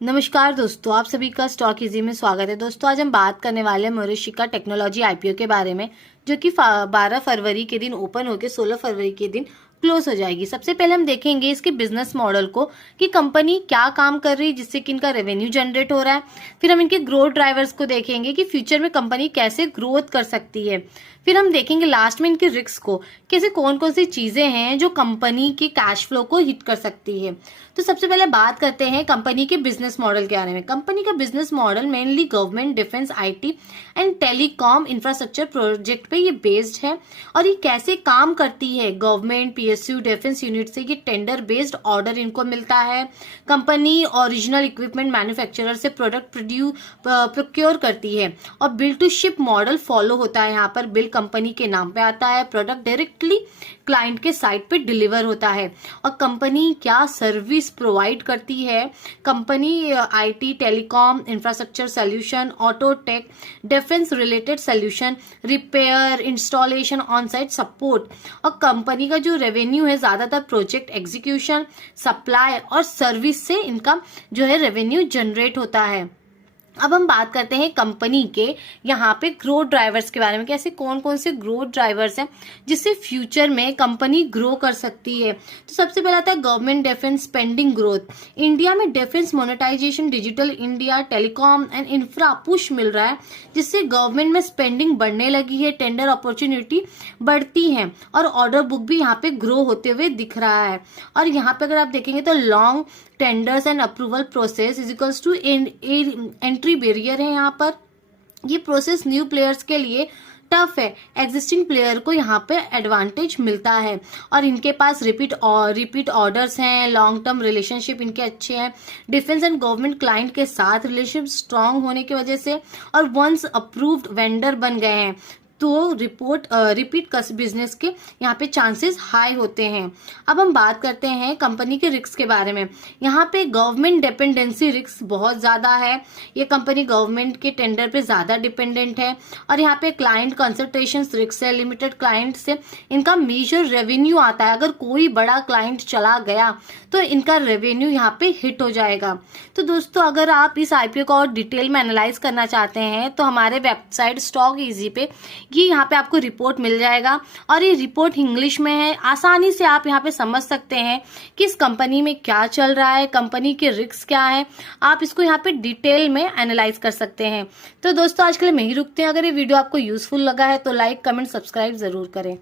नमस्कार दोस्तों, आप सभी का स्टॉक इजी में स्वागत है। दोस्तों आज हम बात करने वाले हैं मॉरिशिका टेक्नोलॉजी आईपीओ के बारे में, जो कि 12 फरवरी के दिन ओपन होकर 16 फरवरी के दिन क्लोज हो जाएगी। सबसे पहले हम देखेंगे इसके बिजनेस मॉडल को कि कंपनी क्या काम कर रही है जिससे कि इनका रेवेन्यू जनरेट हो रहा है। फिर हम इनके ग्रोथ ड्राइवर्स को देखेंगे कि फ्यूचर में कंपनी कैसे ग्रोथ कर सकती है। फिर हम देखेंगे लास्ट में इनके रिस्क को, कैसे कौन कौन सी चीजें हैं जो कंपनी के कैश फ्लो को हिट कर सकती है। तो सबसे पहले बात करते हैं कंपनी के बिजनेस मॉडल के बारे में। कंपनी का business model mainly government, defence, IT and telecom infrastructure project पे ये बेस्ड है। और ये कैसे काम करती है, गवर्नमेंट, पीएसयू, डिफेंस यूनिट से ये टेंडर बेस्ड ऑर्डर इनको मिलता है। कंपनी ओरिजिनल इक्विपमेंट मैन्युफैक्चरर से प्रोडक्ट प्रोक्योर करती है और bill to ship model follow होता है। यहाँ पर बिल कंपनी के नाम पे आता है, प्रोडक्ट डायरेक्टली क्लाइंट के साइट पे डिलीवर होता है। और कंपनी क्या सर्विस प्रोवाइड करती है, company IT, telecom, infrastructure solution, auto take, defence related solution, repair, installation, on site support. और कंपनी का जो रेवेन्यू है ज्यादातर प्रोजेक्ट एग्जीक्यूशन, सप्लाई और सर्विस से इनका जो है रेवेन्यू जनरेट होता है। अब हम बात करते हैं कंपनी के यहाँ पे ग्रोथ ड्राइवर्स के बारे में, कैसे कौन कौन से ग्रोथ ड्राइवर्स हैं जिससे फ्यूचर में कंपनी ग्रो कर सकती है। तो सबसे पहला आता है government defence spending growth. India में defence monetisation, digital India, telecom and infra push मिल रहा है, जिससे गवर्नमेंट में स्पेंडिंग बढ़ने लगी है, टेंडर अपॉर्चुनिटी बढ़ती है और ऑर्डर बुक भी यहाँ पे ग्रो होते हुए दिख रहा है। और यहाँ पे अगर आप देखेंगे तो long tenders and approval process is equals to entry barrier है। यहाँ पर ये प्रोसेस न्यू प्लेयर्स के लिए टफ है, एग्जिस्टिंग प्लेयर को यहाँ पे एडवांटेज मिलता है। और इनके पास रिपीट ऑर्डर्स हैं, लॉन्ग टर्म रिलेशनशिप इनके अच्छे हैं, डिफेंस एंड गवर्नमेंट क्लाइंट के साथ रिलेशनशिप स्ट्रांग होने की वजह से, और वंस अप्रूव्ड वेंडर बन गए हैं तो रिपीट बिजनेस के यहाँ पे चांसेस हाई होते हैं। अब हम बात करते हैं कंपनी के रिस्क के बारे में। यहाँ पे गवर्नमेंट डिपेंडेंसी रिस्क बहुत ज्यादा है, ये कंपनी गवर्नमेंट के टेंडर पे ज्यादा डिपेंडेंट है। और यहाँ पे क्लाइंट कंसंट्रेशन रिस्क है, लिमिटेड क्लाइंट से इनका मेजर रेवेन्यू आता है। अगर कोई बड़ा क्लाइंट चला गया तो इनका रेवेन्यू यहाँ पे हिट हो जाएगा। तो दोस्तों अगर आप इस आईपीओ को और डिटेल में एनालाइज करना चाहते हैं तो हमारे वेबसाइट स्टॉक इजी पे ये यहाँ पे आपको रिपोर्ट मिल जाएगा। और ये रिपोर्ट इंग्लिश में है, आसानी से आप यहाँ पे समझ सकते हैं कि इस कंपनी में क्या चल रहा है, कंपनी के रिस्क क्या है। आप इसको यहाँ पे डिटेल में एनालाइज कर सकते हैं। तो दोस्तों आज के लिए मैं ही रुकते हैं। अगर ये वीडियो आपको यूजफुल लगा है तो लाइक, कमेंट, सब्सक्राइब जरूर करें।